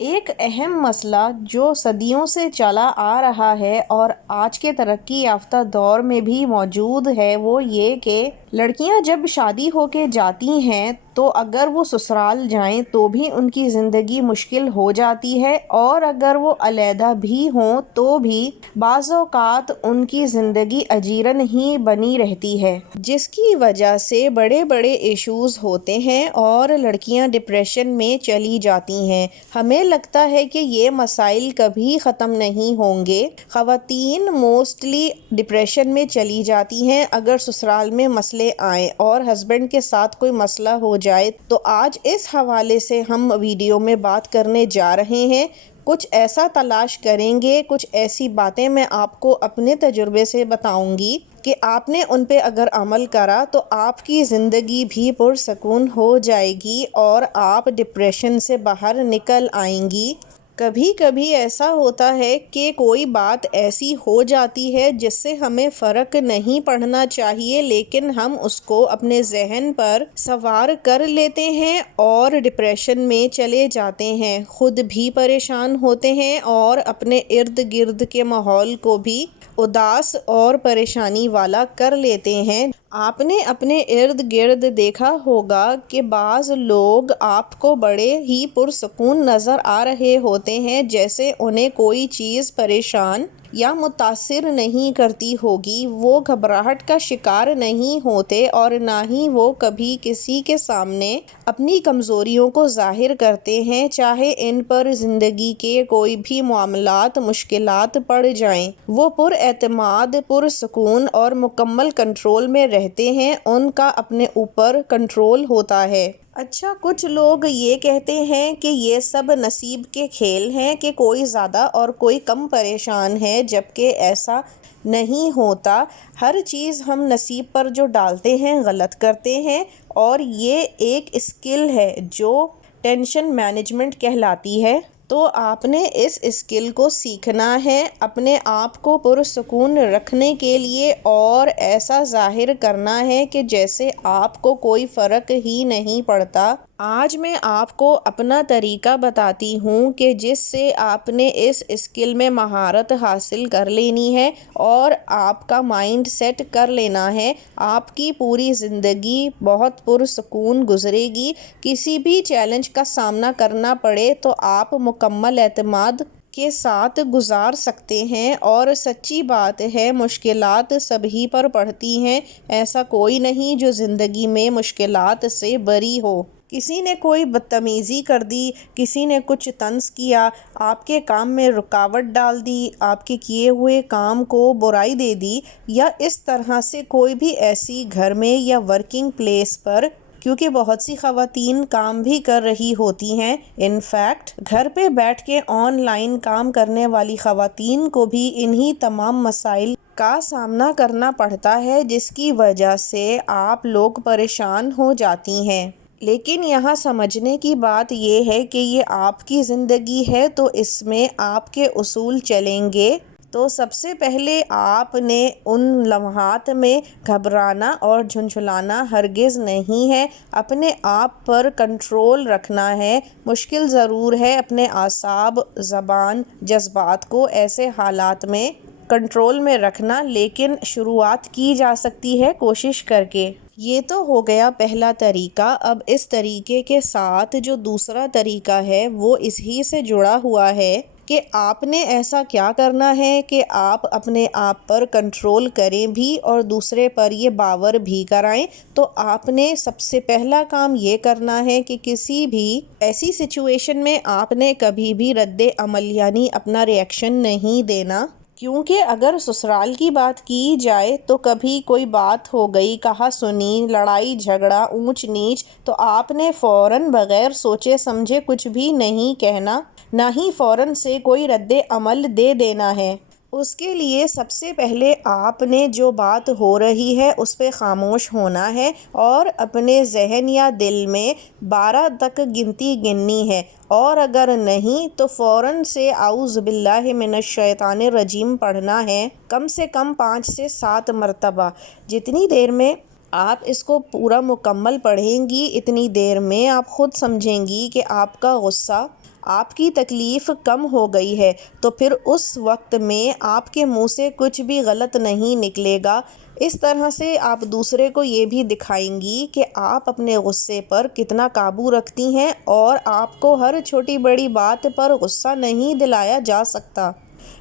ایک اہم مسئلہ جو صدیوں سے چلا آ رہا ہے اور آج کے ترقی یافتہ دور میں بھی موجود ہے، وہ یہ کہ لڑکیاں جب شادی ہو کے جاتی ہیں تو اگر وہ سسرال جائیں تو بھی ان کی زندگی مشکل ہو جاتی ہے، اور اگر وہ علیحدہ بھی ہوں تو بھی بعض اوقات ان کی زندگی اجیرن ہی بنی رہتی ہے، جس کی وجہ سے بڑے بڑے ایشوز ہوتے ہیں اور لڑکیاں ڈپریشن میں چلی جاتی ہیں۔ ہمیں لگتا ہے کہ یہ مسائل کبھی ختم نہیں ہوں گے۔ خواتین موسٹلی ڈپریشن میں چلی جاتی ہیں اگر سسرال میں مسئلے آئیں اور ہسبینڈ کے ساتھ کوئی مسئلہ ہو جائے، تو آج اس حوالے سے ہم ویڈیو میں بات کرنے جا رہے ہیں۔ کچھ ایسا تلاش کریں گے، کچھ ایسی باتیں میں آپ کو اپنے تجربے سے بتاؤں گی کہ آپ نے ان پہ اگر عمل کرا تو آپ کی زندگی بھی پرسکون ہو جائے گی اور آپ ڈپریشن سے باہر نکل آئیں گی۔ کبھی کبھی ایسا ہوتا ہے کہ کوئی بات ایسی ہو جاتی ہے جس سے ہمیں فرق نہیں پڑنا چاہیے، لیکن ہم اس کو اپنے ذہن پر سوار کر لیتے ہیں اور ڈپریشن میں چلے جاتے ہیں، خود بھی پریشان ہوتے ہیں اور اپنے ارد گرد کے ماحول کو بھی اداس اور پریشانی والا کر لیتے ہیں۔ آپ نے اپنے ارد گرد دیکھا ہوگا کہ بعض لوگ آپ کو بڑے ہی پرسکون نظر آ رہے ہوتے ہیں، جیسے انہیں کوئی چیز پریشان یا متاثر نہیں کرتی ہوگی۔ وہ گھبراہٹ کا شکار نہیں ہوتے اور نہ ہی وہ کبھی کسی کے سامنے اپنی کمزوریوں کو ظاہر کرتے ہیں، چاہے ان پر زندگی کے کوئی بھی معاملات مشکلات پڑ جائیں۔ وہ پر اعتماد، پرسکون اور مکمل کنٹرول میں رہتے ہیں، ان کا اپنے اوپر کنٹرول ہوتا ہے۔ اچھا، کچھ لوگ یہ کہتے ہیں کہ یہ سب نصیب کے کھیل ہیں کہ کوئی زیادہ اور کوئی کم پریشان ہے، جبکہ ایسا نہیں ہوتا۔ ہر چیز ہم نصیب پر جو ڈالتے ہیں غلط کرتے ہیں، اور یہ ایک اسکل ہے جو ٹینشن مینجمنٹ کہلاتی ہے۔ تو آپ نے اس اسکل کو سیکھنا ہے اپنے آپ کو پرسکون رکھنے کے لیے، اور ایسا ظاہر کرنا ہے کہ جیسے آپ کو کوئی فرق ہی نہیں پڑتا۔ آج میں آپ کو اپنا طریقہ بتاتی ہوں کہ جس سے آپ نے اس اسکل میں مہارت حاصل کر لینی ہے اور آپ کا مائنڈ سیٹ کر لینا ہے۔ آپ کی پوری زندگی بہت پرسکون گزرے گی۔ کسی بھی چیلنج کا سامنا کرنا پڑے تو آپ مکمل اعتماد کے ساتھ گزار سکتے ہیں، اور سچی بات ہے مشکلات سبھی پر پڑتی ہیں، ایسا کوئی نہیں جو زندگی میں مشکلات سے بری ہو۔ کسی نے کوئی بدتمیزی کر دی، کسی نے کچھ طنز کیا، آپ کے کام میں رکاوٹ ڈال دی، آپ کے کیے ہوئے کام کو برائی دے دی، یا اس طرح سے کوئی بھی ایسی گھر میں یا ورکنگ پلیس پر، کیونکہ بہت سی خواتین کام بھی کر رہی ہوتی ہیں، انفیکٹ گھر پہ بیٹھ کے آن لائن کام کرنے والی خواتین کو بھی انہی تمام مسائل کا سامنا کرنا پڑتا ہے، جس کی وجہ سے آپ لوگ پریشان ہو جاتی ہیں۔ لیکن یہاں سمجھنے کی بات یہ ہے کہ یہ آپ کی زندگی ہے تو اس میں آپ کے اصول چلیں گے۔ تو سب سے پہلے آپ نے ان لمحات میں گھبرانا اور جھنجھلانا ہرگز نہیں ہے، اپنے آپ پر کنٹرول رکھنا ہے۔ مشکل ضرور ہے اپنے اعصاب، زبان، جذبات کو ایسے حالات میں کنٹرول میں رکھنا، لیکن شروعات کی جا سکتی ہے کوشش کر کے۔ یہ تو ہو گیا پہلا طریقہ۔ اب اس طریقے کے ساتھ جو دوسرا طریقہ ہے وہ اس ہی سے جڑا ہوا ہے کہ آپ نے ایسا کیا کرنا ہے کہ آپ اپنے آپ پر کنٹرول کریں بھی اور دوسرے پر یہ باور بھی کرائیں۔ تو آپ نے سب سے پہلا کام یہ کرنا ہے کہ کسی بھی ایسی سچویشن میں آپ نے کبھی بھی رد عمل یعنی اپنا ری ایکشن نہیں دینا، کیونکہ اگر سسرال کی بات کی جائے تو کبھی کوئی بات ہو گئی، کہا سنی، لڑائی جھگڑا، اونچ نیچ، تو آپ نے فوراً بغیر سوچے سمجھے کچھ بھی نہیں کہنا، نہ ہی فوراً سے کوئی رد عمل دے دینا ہے۔ اس کے لیے سب سے پہلے آپ نے جو بات ہو رہی ہے اس پہ خاموش ہونا ہے اور اپنے ذہن یا دل میں 12 تک گنتی گننی ہے، اور اگر نہیں تو فوراً سے اعوذ باللہ من الشیطان الرجیم پڑھنا ہے، کم سے کم 5 سے 7 مرتبہ۔ جتنی دیر میں آپ اس کو پورا مکمل پڑھیں گی، اتنی دیر میں آپ خود سمجھیں گی کہ آپ کا غصہ آپ کی تکلیف کم ہو گئی ہے تو پھر اس وقت میں آپ کے منہ سے کچھ بھی غلط نہیں نکلے گا۔ اس طرح سے آپ دوسرے کو یہ بھی دکھائیں گی کہ آپ اپنے غصے پر کتنا قابو رکھتی ہیں اور آپ کو ہر چھوٹی بڑی بات پر غصہ نہیں دلایا جا سکتا۔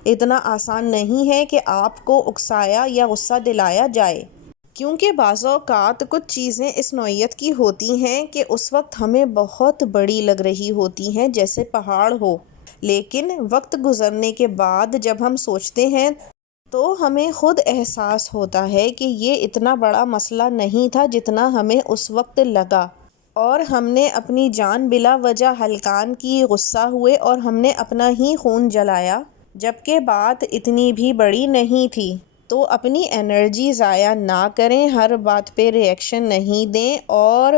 اتنا آسان نہیں ہے کہ آپ کو اکسایا یا غصہ دلایا جائے، کیونکہ بعض اوقات کچھ چیزیں اس نوعیت کی ہوتی ہیں کہ اس وقت ہمیں بہت بڑی لگ رہی ہوتی ہیں، جیسے پہاڑ ہو، لیکن وقت گزرنے کے بعد جب ہم سوچتے ہیں تو ہمیں خود احساس ہوتا ہے کہ یہ اتنا بڑا مسئلہ نہیں تھا جتنا ہمیں اس وقت لگا، اور ہم نے اپنی جان بلا وجہ ہلکان کی، غصہ ہوئے اور ہم نے اپنا ہی خون جلایا، جبکہ بات اتنی بھی بڑی نہیں تھی۔ تو اپنی انرجی ضائع نہ کریں، ہر بات پہ ری ایکشن نہیں دیں۔ اور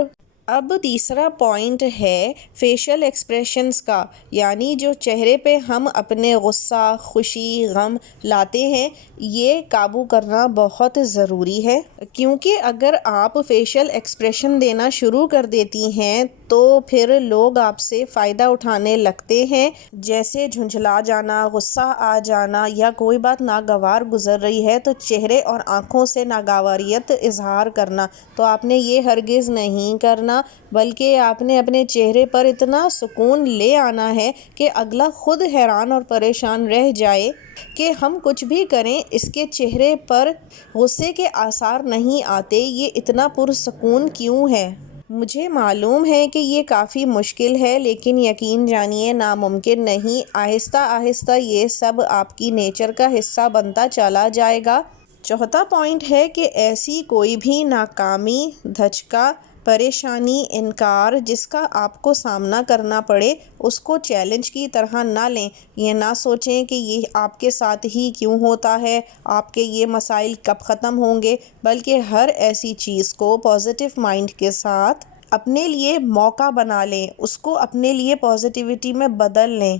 اب تیسرا پوائنٹ ہے فیشل ایکسپریشنز کا، یعنی جو چہرے پہ ہم اپنے غصہ، خوشی، غم لاتے ہیں، یہ قابو کرنا بہت ضروری ہے، کیونکہ اگر آپ فیشل ایکسپریشن دینا شروع کر دیتی ہیں تو پھر لوگ آپ سے فائدہ اٹھانے لگتے ہیں، جیسے جھنجھلا جانا، غصہ آ جانا، یا کوئی بات ناگوار گزر رہی ہے تو چہرے اور آنکھوں سے ناگواریت اظہار کرنا۔ تو آپ نے یہ ہرگز نہیں کرنا، بلکہ آپ نے اپنے چہرے پر اتنا سکون لے آنا ہے کہ اگلا خود حیران اور پریشان رہ جائے کہ ہم کچھ بھی کریں اس کے چہرے پر غصے کے آثار نہیں آتے، یہ اتنا پرسکون کیوں ہے؟ مجھے معلوم ہے کہ یہ کافی مشکل ہے، لیکن یقین جانیے ناممکن نہیں، آہستہ آہستہ یہ سب آپ کی نیچر کا حصہ بنتا چلا جائے گا۔ چوتھا پوائنٹ ہے کہ ایسی کوئی بھی ناکامی، دھچکا، پریشانی، انکار جس کا آپ کو سامنا کرنا پڑے، اس کو چیلنج کی طرح نہ لیں۔ یہ نہ سوچیں کہ یہ آپ کے ساتھ ہی کیوں ہوتا ہے، آپ کے یہ مسائل کب ختم ہوں گے، بلکہ ہر ایسی چیز کو پازیٹیو مائنڈ کے ساتھ اپنے لیے موقع بنا لیں، اس کو اپنے لیے پازیٹیوٹی میں بدل لیں،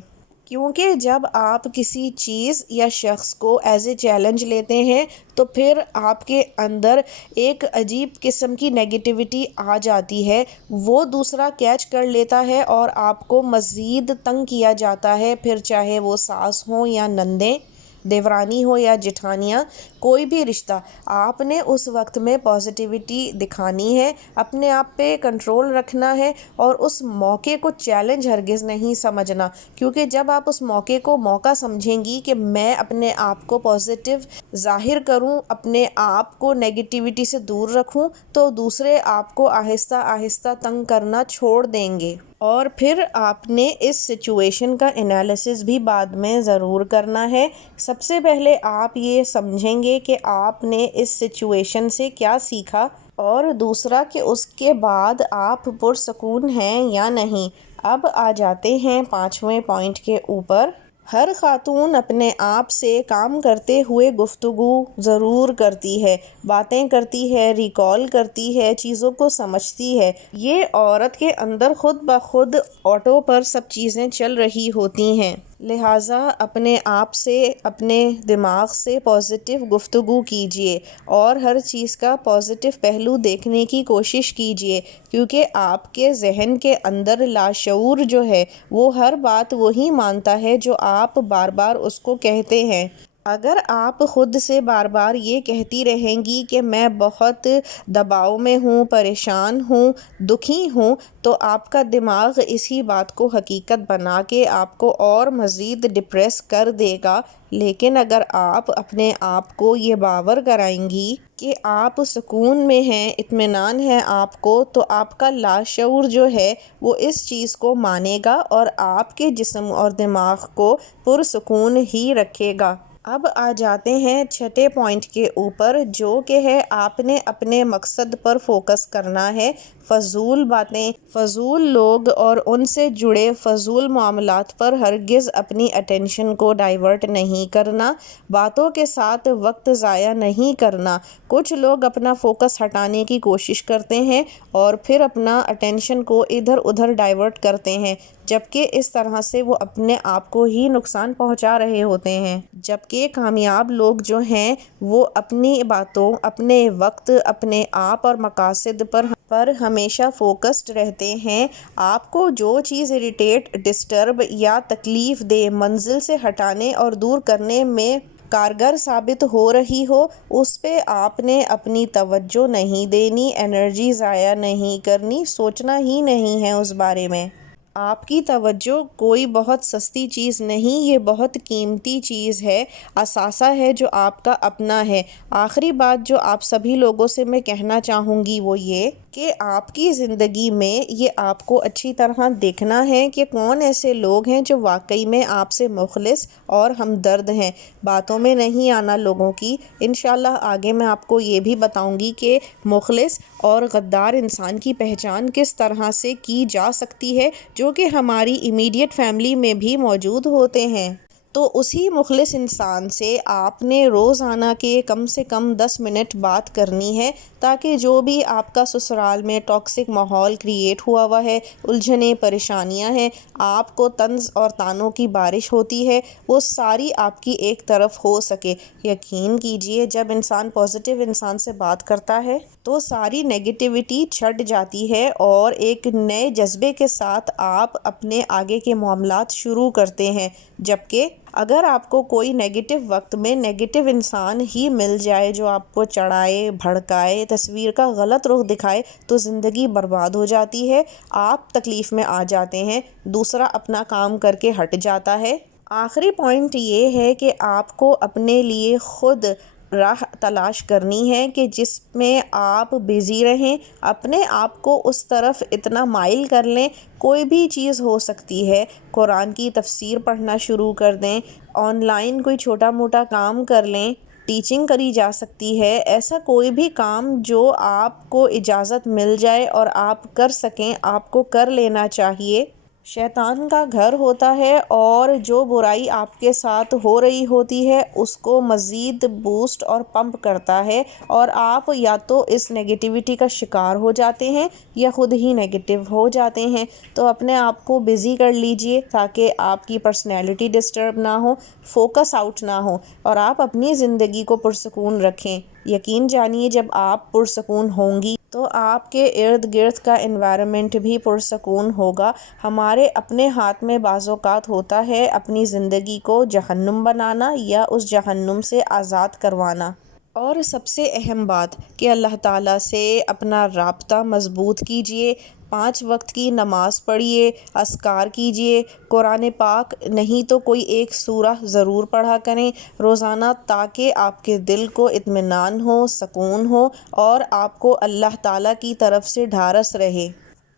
کیونکہ جب آپ کسی چیز یا شخص کو ایز اے چیلنج لیتے ہیں تو پھر آپ کے اندر ایک عجیب قسم کی نیگیٹیوٹی آ جاتی ہے، وہ دوسرا کیچ کر لیتا ہے اور آپ کو مزید تنگ کیا جاتا ہے، پھر چاہے وہ ساس ہوں یا نندیں، دیورانی ہو یا جٹھانیاں، کوئی بھی رشتہ، آپ نے اس وقت میں پازیٹیوٹی دکھانی ہے، اپنے آپ پہ کنٹرول رکھنا ہے، اور اس موقع کو چیلنج ہرگز نہیں سمجھنا، کیونکہ جب آپ اس موقع کو موقع سمجھیں گی کہ میں اپنے آپ کو پازیٹیو ظاہر کروں، اپنے آپ کو نیگیٹیوٹی سے دور رکھوں، تو دوسرے آپ کو آہستہ آہستہ تنگ کرنا چھوڑ دیں گے، اور پھر آپ نے اس سچویشن کا انالیسس بھی بعد میں ضرور کرنا ہے۔ سب سے پہلے آپ یہ سمجھیں گے کہ آپ نے اس سچویشن سے کیا سیکھا، اور دوسرا کہ اس کے بعد آپ پرسکون ہیں یا نہیں۔ اب آ جاتے ہیں پانچویں پوائنٹ کے اوپر۔ ہر خاتون اپنے آپ سے کام کرتے ہوئے گفتگو ضرور کرتی ہے، باتیں کرتی ہے، ریکال کرتی ہے، چیزوں کو سمجھتی ہے۔ یہ عورت کے اندر خود بخود آٹو پر سب چیزیں چل رہی ہوتی ہیں، لہٰذا اپنے آپ سے، اپنے دماغ سے پازیٹیو گفتگو کیجیے اور ہر چیز کا پازیٹیو پہلو دیکھنے کی کوشش کیجیے، کیونکہ آپ کے ذہن کے اندر لاشعور جو ہے وہ ہر بات وہی مانتا ہے جو آپ بار بار اس کو کہتے ہیں۔ اگر آپ خود سے بار بار یہ کہتی رہیں گی کہ میں بہت دباؤ میں ہوں، پریشان ہوں، دکھی ہوں، تو آپ کا دماغ اسی بات کو حقیقت بنا کے آپ کو اور مزید ڈپریس کر دے گا۔ لیکن اگر آپ اپنے آپ کو یہ باور کرائیں گی کہ آپ سکون میں ہیں، اطمینان ہے آپ کو، تو آپ کا لاشعور جو ہے وہ اس چیز کو مانے گا اور آپ کے جسم اور دماغ کو پرسکون ہی رکھے گا۔ اب آ جاتے ہیں چھٹے پوائنٹ کے اوپر، جو کہ ہے آپ نے اپنے مقصد پر فوکس کرنا ہے، فضول باتیں، فضول لوگ اور ان سے جڑے فضول معاملات پر ہرگز اپنی اٹینشن کو ڈائیورٹ نہیں کرنا، باتوں کے ساتھ وقت ضائع نہیں کرنا۔ کچھ لوگ اپنا فوکس ہٹانے کی کوشش کرتے ہیں اور پھر اپنا اٹینشن کو ادھر ادھر ڈائیورٹ کرتے ہیں، جبکہ اس طرح سے وہ اپنے آپ کو ہی نقصان پہنچا رہے ہوتے ہیں۔ جبکہ کامیاب لوگ جو ہیں وہ اپنی باتوں، اپنے وقت، اپنے آپ اور مقاصد پر پر ہمیشہ فوکسڈ رہتے ہیں۔ آپ کو جو چیز اریٹیٹ، ڈسٹرب یا تکلیف دہ منزل سے ہٹانے اور دور کرنے میں کارگر ثابت ہو رہی ہو، اس پہ آپ نے اپنی توجہ نہیں دینی، انرجی ضائع نہیں کرنی، سوچنا ہی نہیں ہے اس بارے میں۔ آپ کی توجہ کوئی بہت سستی چیز نہیں، یہ بہت قیمتی چیز ہے، اثاثہ ہے جو آپ کا اپنا ہے۔ آخری بات جو آپ سبھی لوگوں سے میں کہنا چاہوں گی وہ یہ کہ آپ کی زندگی میں یہ آپ کو اچھی طرح دیکھنا ہے کہ کون ایسے لوگ ہیں جو واقعی میں آپ سے مخلص اور ہمدرد ہیں۔ باتوں میں نہیں آنا لوگوں کی۔ انشاءاللہ آگے میں آپ کو یہ بھی بتاؤں گی کہ مخلص اور غدار انسان کی پہچان کس طرح سے کی جا سکتی ہے، جو کہ ہماری امیڈیٹ فیملی میں بھی موجود ہوتے ہیں۔ تو اسی مخلص انسان سے آپ نے روزانہ کے کم سے کم 10 منٹ بات کرنی ہے، تاکہ جو بھی آپ کا سسرال میں ٹاکسک ماحول کریٹ ہوا ہے، الجھنیں، پریشانیاں ہیں، آپ کو طنز اور طعنوں کی بارش ہوتی ہے، وہ ساری آپ کی ایک طرف ہو سکے۔ یقین کیجئے جب انسان پازیٹیو انسان سے بات کرتا ہے تو ساری نیگیٹیوٹی چھٹ جاتی ہے اور ایک نئے جذبے کے ساتھ آپ اپنے آگے کے معاملات شروع کرتے ہیں۔ جبکہ اگر آپ کو کوئی نیگیٹو وقت میں نیگیٹو انسان ہی مل جائے جو آپ کو چڑھائے، بھڑکائے، تصویر کا غلط رخ دکھائے، تو زندگی برباد ہو جاتی ہے، آپ تکلیف میں آ جاتے ہیں، دوسرا اپنا کام کر کے ہٹ جاتا ہے۔ آخری پوائنٹ یہ ہے کہ آپ کو اپنے لیے خود راہ تلاش کرنی ہے کہ جس میں آپ بزی رہیں، اپنے آپ کو اس طرف اتنا مائل کر لیں، کوئی بھی چیز ہو سکتی ہے، قرآن کی تفسیر پڑھنا شروع کر دیں، آن لائن کوئی چھوٹا موٹا کام کر لیں، ٹیچنگ کری جا سکتی ہے، ایسا کوئی بھی کام جو آپ کو اجازت مل جائے اور آپ کر سکیں، آپ کو کر لینا چاہیے۔ شیطان کا گھر ہوتا ہے اور جو برائی آپ کے ساتھ ہو رہی ہوتی ہے اس کو مزید بوسٹ اور پمپ کرتا ہے، اور آپ یا تو اس نیگیٹیوٹی کا شکار ہو جاتے ہیں یا خود ہی نیگیٹیو ہو جاتے ہیں۔ تو اپنے آپ کو بزی کر لیجئے تاکہ آپ کی پرسنالٹی ڈسٹرب نہ ہو، فوکس آؤٹ نہ ہو، اور آپ اپنی زندگی کو پرسکون رکھیں۔ یقین جانیے جب آپ پرسکون ہوں گی تو آپ کے ارد گرد کا انوائرمنٹ بھی پرسکون ہوگا۔ ہمارے اپنے ہاتھ میں بعض اوقات ہوتا ہے اپنی زندگی کو جہنم بنانا یا اس جہنم سے آزاد کروانا۔ اور سب سے اہم بات کہ اللہ تعالیٰ سے اپنا رابطہ مضبوط کیجئے، 5 وقت کی نماز پڑھیے، اذکار کیجئے، قرآن پاک نہیں تو کوئی ایک سورہ ضرور پڑھا کریں روزانہ، تاکہ آپ کے دل کو اطمینان ہو، سکون ہو، اور آپ کو اللہ تعالیٰ کی طرف سے ڈھارس رہے۔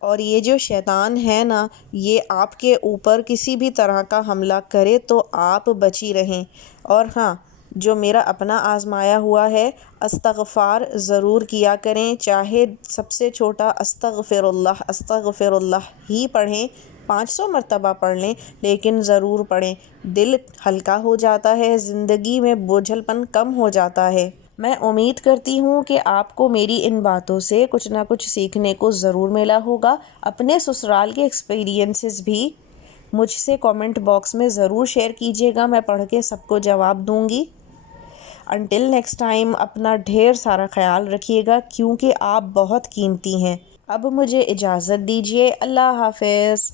اور یہ جو شیطان ہے نا، یہ آپ کے اوپر کسی بھی طرح کا حملہ کرے تو آپ بچی رہیں۔ اور ہاں، جو میرا اپنا آزمایا ہوا ہے، استغفار ضرور کیا کریں، چاہے سب سے چھوٹا استغفر اللہ ہی پڑھیں، 500 مرتبہ پڑھ لیں، لیکن ضرور پڑھیں، دل ہلکا ہو جاتا ہے، زندگی میں بوجھل پن کم ہو جاتا ہے۔ میں امید کرتی ہوں کہ آپ کو میری ان باتوں سے کچھ نہ کچھ سیکھنے کو ضرور ملا ہوگا۔ اپنے سسرال کے ایکسپیرینسز بھی مجھ سے کامنٹ باکس میں ضرور شیئر کیجیے گا، میں پڑھ کے سب کو جواب دوں گی۔ انٹل نیکسٹ ٹائم اپنا ڈھیر سارا خیال رکھیے گا، کیونکہ آپ بہت قیمتی ہیں۔ اب مجھے اجازت دیجیے، اللہ حافظ۔